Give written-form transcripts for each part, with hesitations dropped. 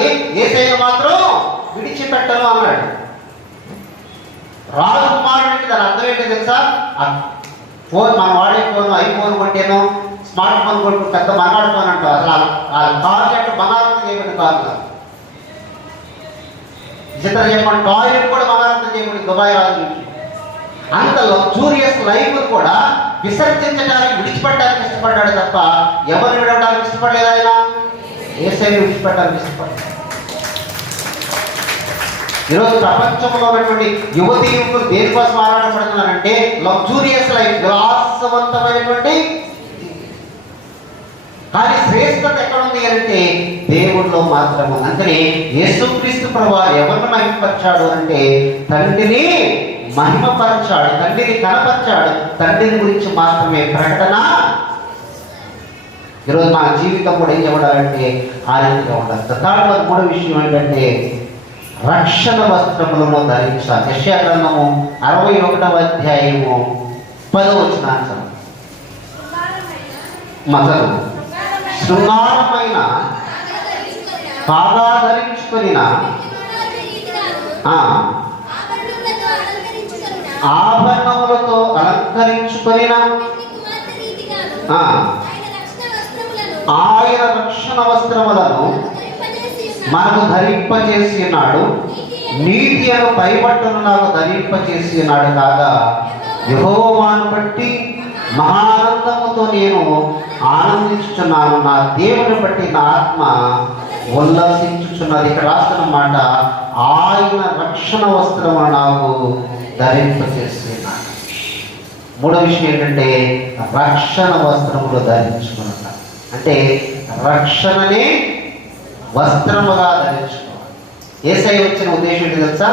కానీ యేసయ్యను మాత్రం విడిచిపెట్టను అన్నాడు. రాజకుమారుడు అంటే దాని అర్థం ఏంటో తెలుసా? ఫోన్ మనం వాడే ఫోన్, ఐఫోన్ కొంటేనో స్మార్ట్ ఫోన్ కొట్టు పెద్ద బంగారు ఫోన్ అంటారు. అసలు కారు అంటే బంగారంతో చేయబడి కాదు కాదు. చిత్రం చెప్పండి, టాయిలెట్ కూడా బంగారంతో చేయబడి దుబాయ్ రాజు నుంచి. అంత లగ్జూరియస్ లైఫ్ కూడా విసర్జించడానికి విడిచిపెట్టడానికి ఇష్టపడ్డాడు తప్ప ఎవరిని విడవడానికి ఇష్టపడలేదు. ఆయన యేసయ్యను విడిచిపెట్టడానికి ఇష్టపడ్డాడు. ఈరోజు ప్రపంచంలో ఉన్నటువంటి యువతి యువకులు దేనికోసం ఆరాటపడుతున్నారంటే లగ్జూరియస్ లైఫ్, విలాసవంతమైనటువంటి. కానీ శ్రేష్టత ఎక్కడ ఉంది అంటే దేవుడిలో మాత్రము. అందుకని యేసుక్రీస్తు ప్రభువు ఎవరిని మహిమపరిచాడు అంటే తండ్రిని మహిమపరిచాడు, తండ్రిని కనపరిచాడు, తండ్రిని గురించి మాత్రమే ప్రకటన. ఈరోజు మన జీవితం కూడా ఏం చెప్పడాలంటే ఆ రీతిగా ఉండాలి. థర్డ్ మూడో విషయం ఏంటంటే రక్షణ వస్త్రములను ధరించాలి. యెషయా గ్రంథము 61వ అధ్యాయము 10వ వచనం. మొదలు శృంగారమైన బాగా ధరించుకొని ఆభరణములతో అలంకరించుకొని ఆయన రక్షణ వస్త్రములను మనకు ధరింపచేసి ఉన్నాడు, నీతి అను పైబట్టను నాకు ధరింపచేసి ఉన్నాడు కాగా యెహోవాను బట్టి మహానందముతో నేను ఆనందించుచున్నాను, నా దేవుని బట్టి నా ఆత్మ ఉల్లాసించుచున్నది. ఇక్కడ రాస్తున్న మాట, ఆయన రక్షణ వస్త్రము నాకు ధరింపచేసి ఉన్నాడు. మూడో విషయం ఏంటంటే రక్షణ వస్త్రములు ధరించుకున్నాడు. అంటే రక్షణనే వస్త్రముగా ధరించుకోవాలి. యేసయ్య వచ్చిన ఉద్దేశం ఏంటి తెలుసా?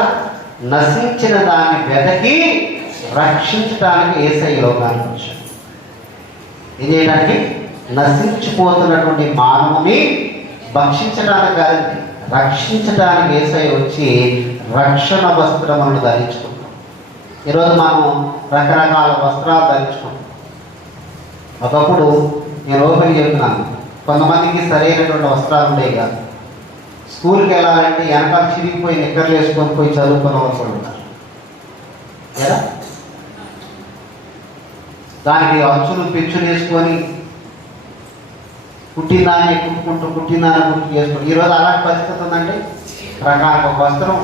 నశించిన దాన్ని వెతకి రక్షించడానికి యేసయ్య లోకానికి వచ్చాడు. ఏం చేయడానికి? నశించిపోతున్నటువంటి మానవుని భక్షించడానికి కాదండి, రక్షించడానికి యేసయ్య వచ్చి రక్షణ వస్త్రములను ధరించుకుంటాం. ఈరోజు మనం రకరకాల వస్త్రాలు ధరించుకుంటాం. ఒకప్పుడు నేను ఓపెన్ చెప్తున్నాను, కొంతమందికి సరైనటువంటి వస్త్రాలు ఉండేవి కాదు. స్కూల్కి వెళ్ళాలంటే వెనకాల చిరిగిపోయి నిక్కర్లు వేసుకొని పోయి చదువుకున్న వాళ్ళు ఉంటారు కదా. దానికి అచ్చులు పెచ్చులు వేసుకొని కుట్టిందాన్ని కుట్టిందాన్ని గుర్తు చేసుకొని ఈరోజు అలాంటి పరిస్థితి ఉందండి. రకాల ఒక వస్త్రం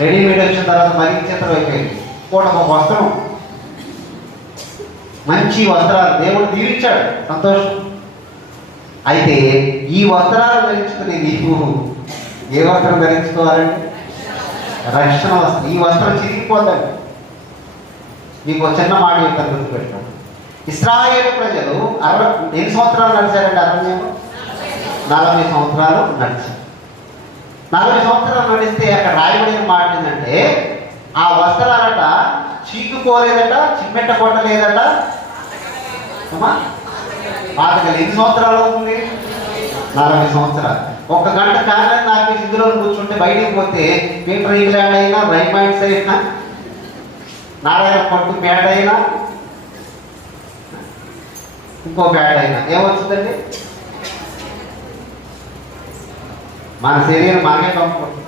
రెడీమేడ్ వచ్చిన తర్వాత మరీ చిత్రం అయిపోయింది. కూడా ఒక వస్త్రం, మంచి వస్త్రాలు దేవుడు దీవించాడు, సంతోషం. అయితే ఈ వస్త్రాలు ధరించుకుని నీకు ఏ వస్త్రం ధరించుకోవాలండి? రక్షణ వస్త్రం. ఈ వస్త్రం చిరిగిపోతాడు. మీకు చిన్న మాట యొక్క గుర్తుపెట్టాడు. ఇశ్రాయేలు ప్రజలు ఎన్ని సంవత్సరాలు నడిచారండి? అరణ్యంలో 40 సంవత్సరాలు నడిచారు. 40 సంవత్సరాలు నడిస్తే అక్కడ రాయబడిన మాట ఏంటంటే ఆ వస్త్రాలట చీకుకోలేదట, చిమ్మెట్ట కొట్టలేదట. పాతగా ఎన్ని సంవత్సరాలు అవుతుంది? 40 సంవత్సరాలు. 1 గంట కారణం నాకు ఇందులో కూర్చుంటే బయటికి పోతే పేపర్ ఇంగ్లాండ్ అయినా, రైమాండ్స్ అయినా, నారాయణ పట్టు ప్యాడ్ అయినా, ఇంకో ప్యాడ్ అయినా ఏమొచ్చుందండి? మన శరీరం మనమే కంఫర్ట్.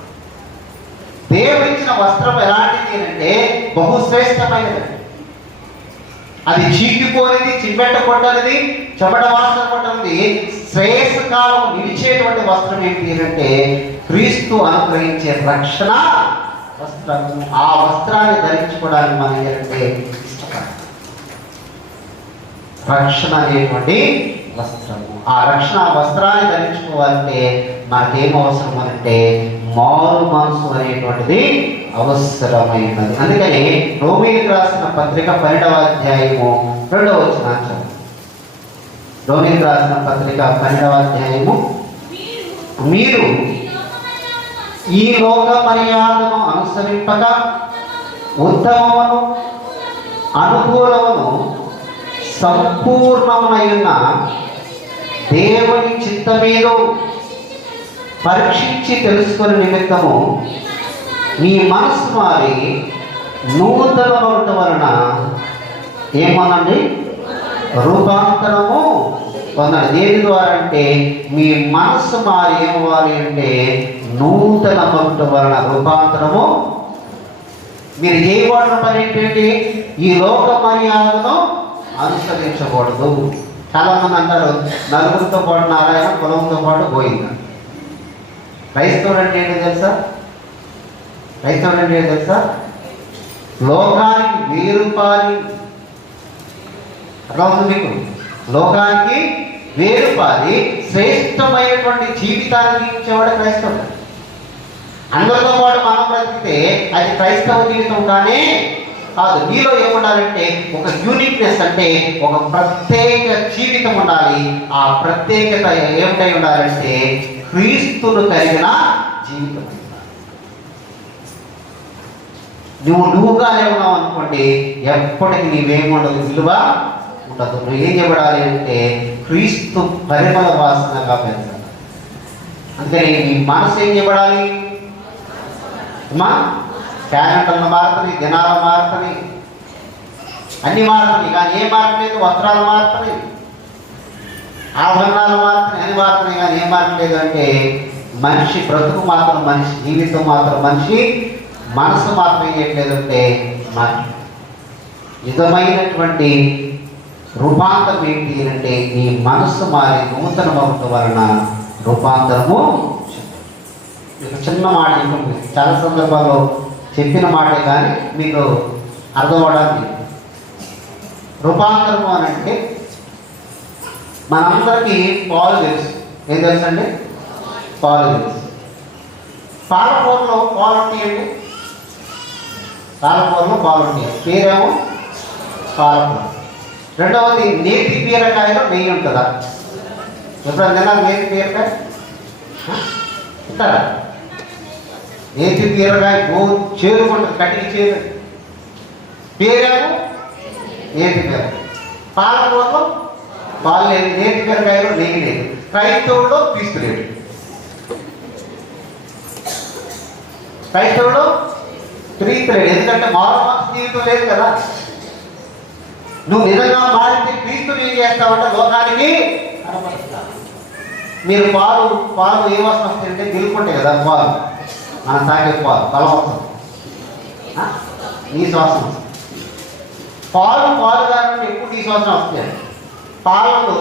దేవుడిచ్చిన వస్త్రం ఎలాంటిది అంటే బహుశ్రేష్టమైనది. అది చీకిపోనిది, చిమ్మెట్ట కొట్టనిది, చెమట వాసన కొట్టనిది, శ్రేయస్కాలం నిలిచేటువంటి వస్త్రం ఏంటి అంటే క్రీస్తు అనుగ్రహించే రక్షణ వస్త్రము. ఆ వస్త్రాన్ని ధరించుకోవడానికి మనం ఏంటంటే ఇష్టపడాలి. రక్షణ అనేటువంటి వస్త్రము. ఆ రక్షణ వస్త్రాన్ని ధరించుకోవాలంటే మనకేం అవసరం అంటే మారు మనసు అనేటువంటిది అవసరమైనది. అందుకని రోమీయులకు రాసిన పత్రిక 12వ అధ్యాయము 2వ వచనం. రోమీయులకు రాసిన పత్రిక 12వ అధ్యాయము, మీరు ఈ లోక మర్యాదను అనుసరింపక ఉత్తమమును అనుకూలమును సంపూర్ణమునైన దేవుని చిత్తమేదో పరీక్షించి తెలుసుకునే నిమిత్తము మీ మనసు మారి నూతనమవటం వలన ఏమోనండి రూపాంతరము పొందండి. దేని ద్వారా అంటే మీ మనస్సు మారి ఏమవ్వాలి అంటే నూతన మగుట వలన రూపాంతరము. మీరు చేయబడిన పని ఏంటంటే ఈ లోక మర్యాదను అనుసరించకూడదు. చాలామంది అంటారు నలుగురితో పాటు నారాయణ, కులంతో పాటు గోయింద. క్రైస్తవుడు అంటే ఏంటో తెలుసా? క్రైస్తవుడు అంటే ఏంటో తెలుసా? లోకానికి వేరుపాలి. అట్లా ఉంది మీకు. లోకానికి వేరుపాలి శ్రేష్టమైనటువంటి జీవితాన్ని జీవించేవాడు క్రైస్తవుడు. అందరితో పాటు మనం బ్రతికితే అది క్రైస్తవ జీవితం కానీ కాదు. నీలో ఏముండాలంటే ఒక యూనిక్నెస్, అంటే ఒక ప్రత్యేక జీవితం ఉండాలి. ఆ ప్రత్యేకత ఏమిటై ఉండాలంటే క్రీస్తును కలిగిన జీవితం. నువ్వుగానే ఉన్నావు అనుకోండి, ఎప్పటికీ నీవేముండదు, విలువ ఉండదు. నువ్వు ఏం చేయబడాలి అంటే క్రీస్తు పరిమళ వాసనగా పెంచాలి. అందుకని నీ మనసు ఏం చేయబడాలి? అమ్మా, క్యాలెండర్లు మారుతున్నాయి, దినాలు మారుతున్నాయి, అన్ని మారుతున్నాయి. కానీ ఏం మారట్లేదు? వస్త్రాలు మారుతున్నాయి, ఆభరణాలు మారుతున్నాయి, అన్ని మారుతున్నాయి. కానీ ఏం మారట్లేదు అంటే మనిషి బ్రతుకు మాత్రం, మనిషి జీవితం మాత్రం, మనిషి మనసు మాత్రం ఏం చేయట్లేదు అంటే నిజమైనటువంటి రూపాంతరం ఏంటి అంటే నీ మనస్సు మారి నూతన మగుట వలన రూపాంతరము. చిన్న మాట చెప్పండి, చాలా సందర్భాల్లో చెప్పిన మాటే కానీ మీకు అర్థమవడానికి. రూపాంతరము అని అంటే మనందరికీ పాలు తెలుసు. ఏం తెలుసు అండి? పాలు తెలుసు. పాలకూరలో పాలు ఉంటాయండి. పాలకూరలో పాలు ఉంటాయి. పేరేమో పాలకూర. రెండవది నేతి బీరకాయలో నెయ్యి ఉంటుందా? ఎప్పుడైనా తిన్నారా నేతి బీరకాయ? ఇస్తారా? నేతి బీరకాయ చేరుకుంటుంది, కట్టికి చేరు. పేరేమో నేతి బీరకాయ. పాలకూరలో పాలు లేదు, నేతి బీరకాయలో నెయ్యి లేదు. క్రైస్తవుల్లో క్రీస్తు లేడు. క్రైస్తవుడు క్రీస్తు లేడు. ఎందుకంటే మానవ జీవితం లేదు కదా. నువ్వు నిజంగా మారితే క్రీస్తుని ఏం చేస్తావంటే లోకానికి మీరు పాలు ఏ వాసన వస్తాయంటే గెలుపుంటాయి కదా. పాలు మనం తాగే పాలు బలవస్తుంది, నీ శ్వాసన. పాలు కానీ ఎక్కువ నీ శ్వాసన వస్తాయి. పాలను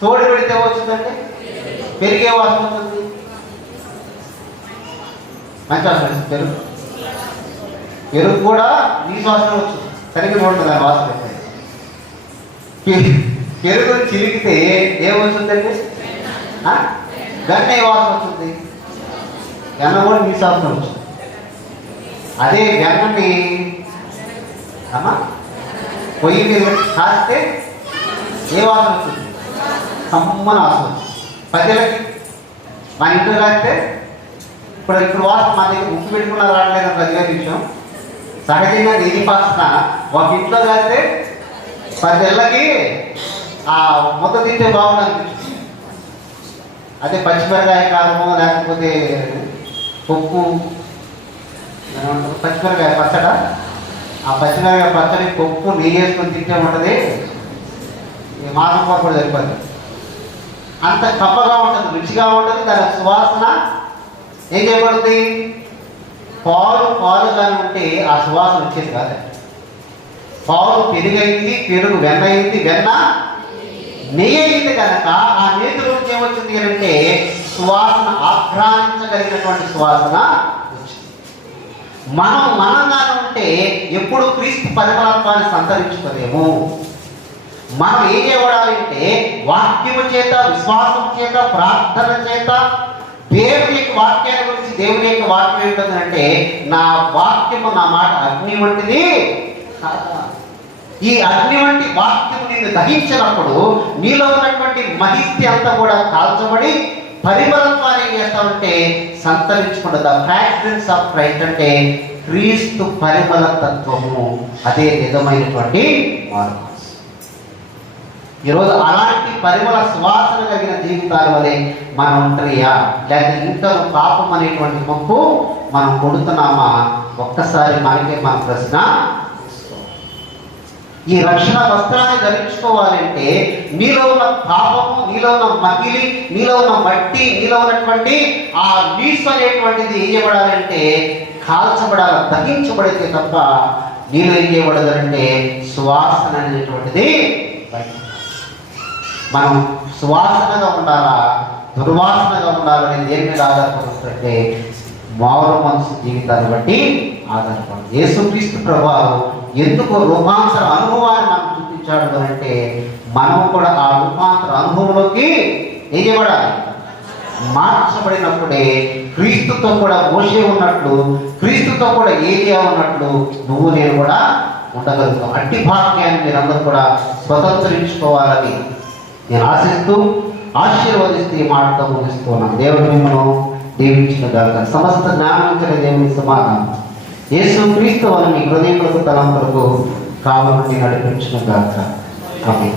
తోడు పెడితే వచ్చిందంటే పెరిగే వాసన వస్తుంది. మంచి వాసన వస్తుంది. పెరుగు కూడా నీ శ్వాసన వచ్చింది, సరిగ్గా ఉంటుంది ఆ వాసన పెట్టాయి. పెరుగు చిలికితే ఏమవుతుందండి? గన్న ఏ వాసన వస్తుంది? వెన్న కూడా నీ శ్వాసన వచ్చింది. అదే వెన్నని అమ్మా పొయ్యి మీద కాస్తే ఏ వాసన వస్తుంది? కమ్మన వాసన వస్తుంది. ప్రజలకి మా ఇంట్లో కాస్తే ఇప్పుడు వాసన మా దగ్గర ముక్కు పెట్టుకున్నా రావట్లేదు. ప్రజల విషయం సహజంగా నీటి వాసన ఒక ఇంట్లో కాస్తే 10 ఏళ్ళకి ఆ ముద్ద తింటే బాగుంది అనిపిస్తుంది. అదే పచ్చిమిరకాయ కారము లేకపోతే పప్పు, పచ్చిమిరకాయ పచ్చడ, ఆ పచ్చిమిరకాయ పచ్చడి పప్పు నెయ్యి వేసుకొని తింటే ఉంటుంది. మాసం కూడా సరిపోతుంది. అంత కప్పగా ఉంటుంది, రుచిగా ఉంటుంది. దాని సువాసన ఏం చేయబడుతుంది? పాలుగానే ఉంటే ఆ సువాసన వచ్చేది కాదు. పాలు పెరుగైంది, పెరుగు వెన్న అయింది, వెన్న నెయ్యి అయింది కనుక ఆ నేతిలోంచి ఏమొచ్చింది అంటే సువాసన, ఆఘ్రానించగలిగినటువంటి సువాసన వచ్చింది. మనంగానే ఉంటే ఎప్పుడు క్రీస్తు పరిమళత్వాన్ని సంతరించుకోలేము. మనం ఏం చేయబడాలి అంటే వాక్యము చేత, విశ్వాసం చేత, ప్రార్థన చేత, దేవుని యొక్క వాక్యాన్ని గురించి దేవుని యొక్క వాక్యం ఏంటంటే నా వాక్యము నా మాట అగ్ని వంటిది కాదా. ఈ అగ్ని వంటి వాక్యము నేను దహించినప్పుడు నీలో ఉన్నటువంటి మహిస్తి అంతా కూడా కాల్చబడి పరిమళత్వాన్ని ఏం చేస్తామంటే సంతరించుకుంటుంది. ద ఫ్రాగ్రెన్స్ ఆఫ్ క్రైస్ట్ అంటే క్రీస్తు పరిమళ తత్వము. అదే నిజమైనటువంటి మార్గం. ఈరోజు అలాంటి పరిమళ సువాసన కలిగిన జీవితాల వలె మనం ఉంటున్నాయా, లేకపోతే ఇంత పాపం అనేటువంటి మొక్కు మనం కొడుతున్నామా? ఒక్కసారి మనకే మన ప్రశ్న. ఈ రక్షణ వస్త్రాన్ని ధరించుకోవాలంటే నీలో ఉన్న పాపము, నీలో ఉన్న మకిలి, నీలో ఉన్న మట్టి, నీలో ఉన్నటువంటి ఆ నీసు అనేటువంటిది ఏం చేయబడాలంటే కాల్చబడాలి, దహించబడితే తప్ప నీలో ఏం చేయబడదంటే సువాసన అనేటువంటిది బయట. మనం సువాసనగా ఉండాలా, దుర్వాసనగా ఉండాలని దేని మీద ఆధారపడుతుందంటే మారు మనసు జీవితాన్ని బట్టి ఆధారపడు. యేసుక్రీస్తు ప్రభువు ఎందుకు రూపాంతర అనుభవాన్ని మనం చూపించాడు అంటే మనం కూడా ఆ రూపాంతర అనుభవంలోకి ఏం చేయబడాలి, మార్చబడినప్పుడే క్రీస్తుతో కూడా మోషే ఉన్నట్లు, క్రీస్తుతో కూడా ఏలియా ఉన్నట్లు నువ్వు నేను కూడా ఉండగలుగుతాం. అట్టి భాగ్యాన్ని మీరందరూ కూడా స్వతంత్రించుకోవాలని నేను ఆశిస్తూ ఆశీర్వదిస్తూ ఈ మాటతో ముగిస్తున్నాను. దేవుడు మిమ్మల్ని దీవించిన గాక. సమస్త జ్ఞానించిన దేవుని సమాధానం యేసుక్రీస్తు వారిని హృదయములకు తలంపులకు కావాలని నడిపించిన గాక. ఆమేన్.